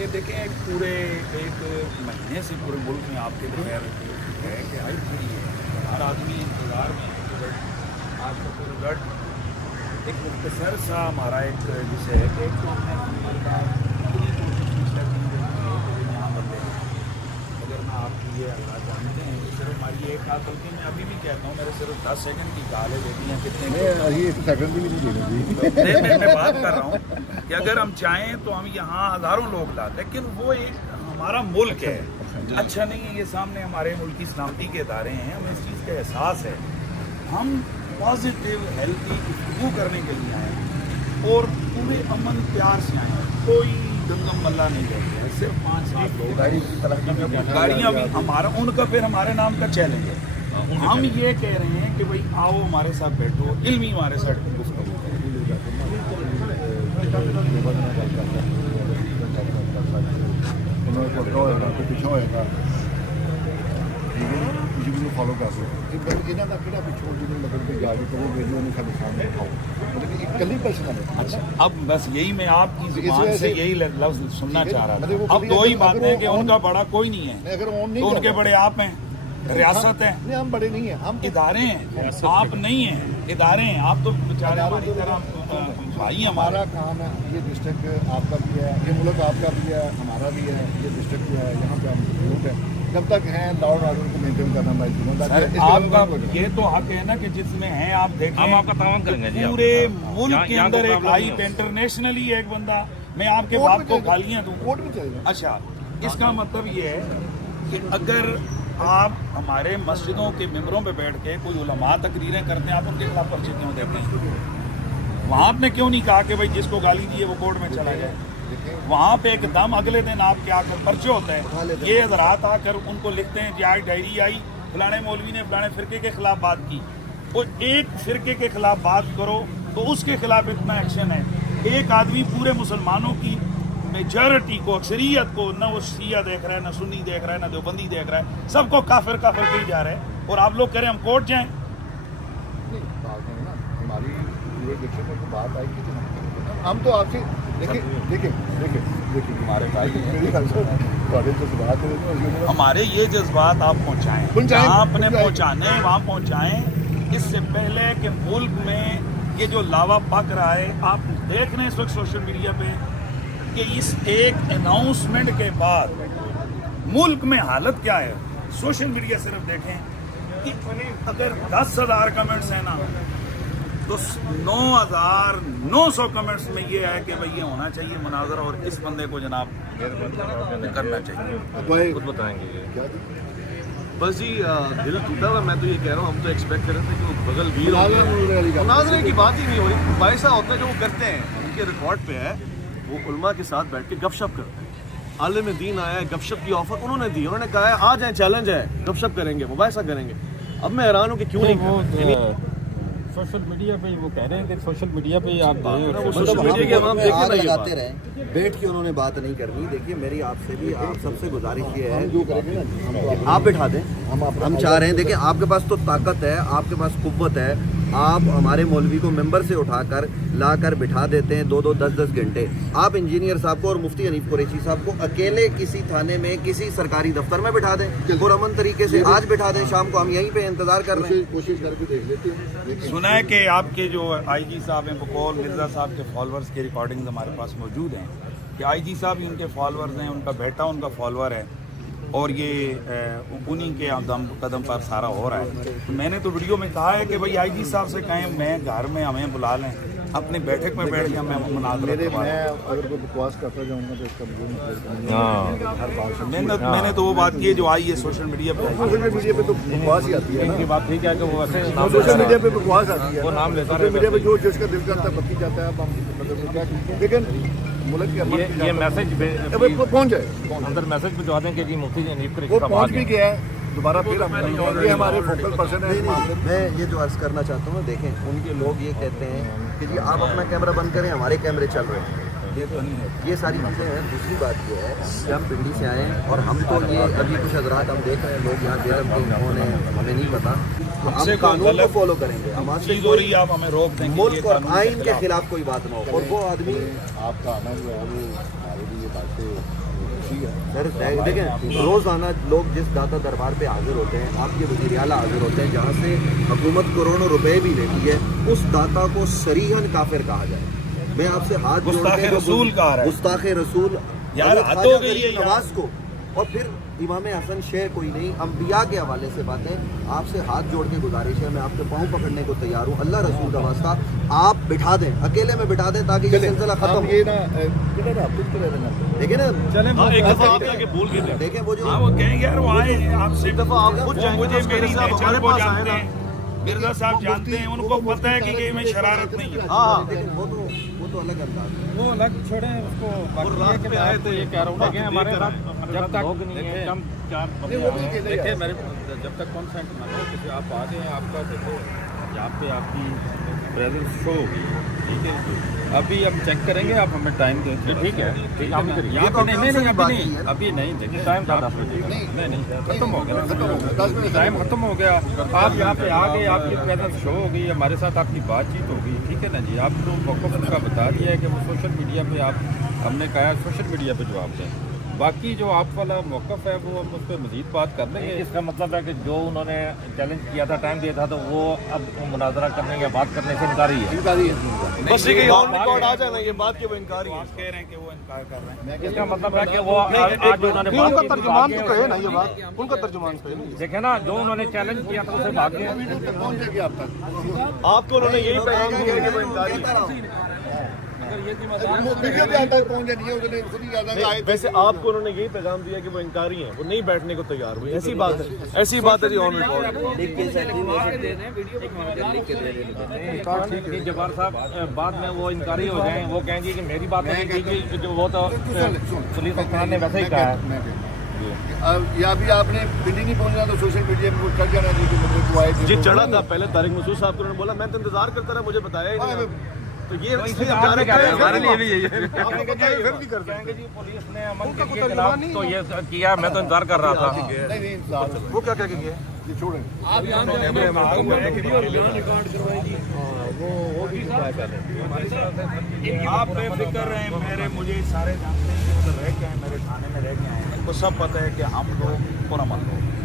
ये देखें पूरे एक महीने से पूरे मुल्क में आपके बगैर है कि हाई खड़ी है, हर आदमी इंतज़ार में है कि आज का तो रिजल्ट एक मुख्तसर सा हमारा एक विषय है कि एक तो हमने पूरी कोशिश करनी है यहाँ बदले अगर ना आप ये अल्लाह जानते हैं कि सिर्फ हमारी एक हाथ, बल्कि मैं अभी भी कहता हूँ मेरे सिर्फ 10 सेकंड की गाले देती हैं कितने सेकंड भी नहीं देना मैं बात कर रहा हूँ कि अगर हम चाहें तो हम यहाँ हज़ारों लोग लाते, लेकिन वो एक हमारा मुल्क है, अच्छा नहीं है ये सामने हमारे मुल्क की सलामती के इदारे हैं, हमें इस चीज़ का एहसास है। हम पॉजिटिव हेल्थी गुफ्तगू करने के लिए आए और पूरे अमन प्यार से आए, कोई गंगम मल्ला नहीं करते हैं, सिर्फ 5-7 लोग गाड़ियाँ भी हमारा उनका फिर हमारे नाम का चैलेंज है। हम ये कह रहे हैं कि भाई आओ हमारे साथ बैठो, इल्मी हमारे साथ गुफ्तगू करो। ਪਿੱਛੋਂ ਹੋਏਗਾ ਜੀ ਨੂੰ ਫੋਲੋ ਕਰ ਲਓ ਇਹਨਾਂ ਦਾ ਕਿਹੜਾ ਪਿੱਛੋਂ ਜਿਹਨੂੰ ਮਤਲਬ ਕਿ ਜਾ ਕੇ ਕਹੋ ਵੀਡੀਓ ਨੂੰ ਸਾਡੇ ਸਾਹਮਣੇ ਦਿਖਾਓ, मतलब कि इकल्ली पर्सन है। अच्छा, अब बस यही मैं आपकी जुबान से यही लफ्ज सुनना चाह रहा था। अब दो ही बातें हैं कि उनका बड़ा कोई नहीं है, तो उनके बड़े आप हैं, रियासत है, हम बड़े नहीं हैं, हम इदारे हैं, आप नहीं हैं, इदारे हैं, आप तो बेचारे हमारी तरह भाई। हमारा काम है, ये डिस्ट्रिक्ट आपका भी है, ये मुल्क आपका भी है, हमारा भी है, ये डिस्ट्रिक्ट जो है यहाँ पे हम ग्रुप है, जब तक हैं लॉ एंड ऑर्डर को मेंटेन करना हमारी जिम्मेदारी है। आपका ये तो हक है ना कि जिसमें हैं आप देखें, हम आपका तावन करेंगे जी। पूरे मुल्क के अंदर एक आई इंटरनेशनली एक बंदा, मैं आपके बाप को गालियाँ दूँ, कोर्ट में चलेगा। अच्छा, इसका मतलब ये है कि अगर आप हमारे मस्जिदों के मेंबरों पे बैठ के कोई उलमा तकरीरें करते हैं, आप उनके खिलाफ पर्चे क्यों देते हैं? वहाँ आपने क्यों नहीं कहा कि भाई जिसको गाली दी है वो कोर्ट में चला जाए? वहाँ पे एकदम अगले दिन आपके आकर पर्चे होते हैं, ये हजरात आकर उनको लिखते हैं जी आज डायरी आई, फलाने मौलवी ने फलाने फिरके के खिलाफ बात की। और एक फिरके के खिलाफ बात करो तो उसके खिलाफ इतना एक्शन है। एक आदमी पूरे मुसलमानों की मेजॉरिटी को, अक्सरियत को, न वो शिया देख रहा है, न सुन्नी देख रहा है, न देवबंदी देख रहा है, सबको काफिर काफिर कही जा रहा है, और आप लोग कह रहे हैं हम कोर्ट जाएं। हमारी इलेक्शन में बात आई कि हम तो आपसे देखिए हमारे हमारे ये जज्बात आप पहुँचाएं, जहाँ अपने पहुँचाने वहाँ पहुँचाएं। इससे पहले कि मुल्क में ये जो लावा पक रहा है, आप देख रहे हैं इस वक्त सोशल मीडिया पे कि इस एक अनाउंसमेंट के बाद मुल्क में हालत क्या है। सोशल मीडिया सिर्फ देखें कि अगर 10,000 कमेंट्स हैं ना, तो 9,900 कमेंट्स में ये है कि भाई ये होना चाहिए मुनाजरा और इस बंदे को जनाब करना चाहिए। खुद बताएंगे बस जी, दिल टूटा हुआ। मैं तो ये कह रहा हूँ, हम तो एक्सपेक्ट कर रहे थे कि वो बगल वीर मुनाजरे की बात ही नहीं हो रही। पैसा होता है जो वो करते हैं, उनके रिकॉर्ड पे है, वो उलमा के साथ बैठ के गपशप करते हैं। आलिम दीन आया है, गपशप की ऑफर उन्होंने दी, उन्होंने कहा है आ जाए, चैलेंज है, गपशप करेंगे, मुबाहिसा करेंगे। अब मैं हैरान हूँ कि क्यों नहीं सोशल मीडिया पे वो कह रहे हैं कि सोशल मीडिया पे आप सोशल मीडिया की हम देखें ना, ये लगाते रहे, बैठ के उन्होंने बात नहीं करनी। देखिए मेरी आपसे भी, आप सबसे गुजारिश ये है, आप बिठा दें, हम चाह रहे हैं। देखिए आपके पास तो ताकत है, आपके पास कुव्वत है, आप हमारे मौलवी को मेंबर से उठाकर लाकर बिठा देते हैं 2-2, 10-10 घंटे। आप इंजीनियर साहब को और मुफ्ती हनीफ कुरैशी साहब को अकेले किसी थाने में, किसी सरकारी दफ्तर में बिठा दें, पुरअमन तरीके से आज बिठा दें, शाम को हम यहीं पे इंतजार कर रहे हैं, कोशिश करके देख लेते हैं। सुना है कि आपके जो आईजी साहब हैं बकौल मिर्ज़ा साहब के फॉलोअर्स की रिकॉर्डिंग्स हमारे पास मौजूद हैं कि आईजी साहब ही उनके फॉलोअर्स हैं, उनका बेटा उनका फॉलोअर है, और ये उन्हीं के कदम पर सारा हो रहा है। तो मैंने तो वीडियो में कहा है कि भाई आईजी साहब से कहें मैं घर में हमें बुला लें, अपनी बैठक में बैठ गया, मैं मुनाज़रा करवा मैं अगर कोई बकवास करता जाऊँगा तो इसका मैंने तो वो बात की है जो आई है सोशल मीडिया पे। सोशल मीडिया पे तो बकवास ही आती है ना, बात ठीक है कि वो ऐसे सोशल मीडिया पे बकवास आती है, वो नाम लेता सोशल मीडिया पे जो जिसका दिल करता है बत्ती जाता है। अब हम मतलब लेकिन मुल्क के ये मैसेज पहुँच जाए, अंदर मैसेज भिजवा दें कि जी मुफ्ती हनीफ कुरैशी वो साहब पहुँच भी गया है। दोबारा फिर हम ये हमारे फोकल पर्सन है। मैं ये जो अर्ज करना चाहता हूँ, देखें उनके लोग ये कहते हैं कि जी आप अपना कैमरा बंद करें, हमारे कैमरे चल रहे हैं, ये सारी चीज़ें हैं। दूसरी बात ये है कि हम पिंडी से आए हैं और हम तो ये अभी कुछ हजरात हम देख रहे हैं, लोग यहाँ जेलम के कौन है हमें नहीं पता, तो हम कानून को फॉलो करेंगे। हमारे आप हमें रोक देंगे, मुल्क और आइन के खिलाफ कोई बात ना हो, और वो आदमी आपका आना जो है वो हमारे लिए बातें سر دیکھیں روزانہ لوگ جس داتا دربار پہ حاضر ہوتے ہیں، آپ کے وزیر اعلیٰ حاضر ہوتے ہیں، جہاں سے حکومت کروڑوں روپے بھی لیتی ہے، اس داتا کو صریحاً کافر کہا جائے۔ میں آپ سے ہاتھ جوڑ گستاخ کے رسول کہا رہا ہے۔ گستاخ رسول یار حضرت حد خواجہ ہو گئی ہے غریب یار۔ نواز کو، اور پھر امام حسن شیخ کوئی نہیں، انبیاء کے حوالے سے باتیں۔ آپ سے ہاتھ جوڑ کے گزارش ہے، میں آپ کے پاؤں پکڑنے کو تیار ہوں، اللہ رسول کا واسطہ آپ بٹھا دیں، اکیلے میں بٹھا دیں تاکہ یہ سلسلہ ختم ہم ہو۔ یہ نا کدھر آپ کچھ کرے رہنا دیکھیں نا، ہاں ایک دفعہ آپ کے بول کے دیکھیں وہ جو ہاں وہ کہیں یار وہ آئے آپ سے، ایک دفعہ آپ خود وہ جائیں گے، مجھے میری صاحب نیچر ہمارے کو پاس آئے جانتے نا۔ ہیں، مرزا صاحب جانتے ہیں، ان کو پتہ ہے کہ یہ میں شرارت نہیں ہے۔ ہاں لیکن وہ تو الگ انداز ہے۔ وہ الگ چھوڑیں اس کو، باقی یہ کہ میں آپ کو یہ کہہ رہا ہوں نا کہ ہمارے ساتھ جب تک لوگ نہیں ہیں، ہم 4 بندے آئے ہیں، دیکھیں میرے جب تک کانسنٹ نہ ہو کسی آپ آ گئے ہیں، آپ کا دیکھو یہاں پہ آپ کی پریزنس شو ہوگی، ٹھیک ہے؟ ابھی ہم چیک کریں گے، آپ ہمیں ٹائم دیں، ٹھیک ہے؟ یہاں پہ نہیں ابھی نہیں دیکھیں ٹائم تھا 10 بجے کا، نہیں ختم ہو گیا، ٹائم ختم ہو گیا، آپ یہاں پہ آ گئے، آپ کی پریزنس شو ہو گئی، ہمارے ساتھ آپ کی بات چیت ہو گئی، ٹھیک ہے نا جی؟ آپ کو موقف ان کا بتا دیا ہے کہ وہ سوشل میڈیا پہ ہم نے کہا سوشل میڈیا پہ جواب دیں، باقی جو آپ والا موقف ہے وہ ہم اس پہ مزید بات کر لیں گے۔ اس کا مطلب ہے کہ جو انہوں نے چیلنج کیا تھا، ٹائم دیا تھا، تو وہ اب مناظرہ کرنے یا بات کرنے سے انکاری ہے۔ بس یہ کہ آن ریکارڈ آ جائے نا یہ بات کہ وہ انکاری ہے۔ آپ کہہ رہے ہیں کہ وہ انکار کر رہے ہیں۔ اس کا مطلب ہے کہ وہ آج انہوں نے ان کا ترجمان تو کہے نا یہ بات، ان کا ترجمان کہے نا۔ دیکھیں نا، جو انہوں نے چیلنج کیا تھا اسے بھاگ گیا۔ پہنچ جائے گی آپ تک، آپ کو انہوں نے یہی پیغام دیا کہ وہ انکاری ہے۔ ویڈیو بھی آپ تک پہنچ جانی ہے، اس نے خود ہی یاد آئے۔ ویسے آپ کو انہوں نے یہی پیغام دیا کہ وہ انکاری ہیں، وہ نہیں بیٹھنے کو تیار ہوئے، ایسی بات ہے، ایسی بات ہے جی آن ریکارڈ۔ جبار صاحب بعد میں وہ انکاری ہو جائیں، وہ کہیں گے کہ میری بات نہیں تھی کہ جو وہ تو پولیس افسران نے ویسے ہی کہا ہے۔ یا بھی آپ نے دلی نہیں پہنچنا تو سوشل میڈیا پہ چل جانا تھی کہ مجھے کو آئے تھے جی چڑھا تھا پہلے طارق مسعود صاحب کو، انہوں نے بولا میں تو انتظار کرتا رہا، مجھے بتایا ہی نہیں، تو یہ ہمارے لیے بھی یہی ہے۔ کہیں گے جی پولیس نے عمل کے خلاف تو یہ کیا، میں تو انتظار کر رہا تھا۔ نہیں وہ کیا کہیں گے؟ یہ چھوڑیں آپ بے فکر رہیں، مجھے سارے جانتے ہیں کہ ادھر رہ کے آئے، میرے تھانے میں رہ کے آئے ہیں، ان کو سب پتہ ہے کہ ہم لوگ پرامن لوگ ہیں۔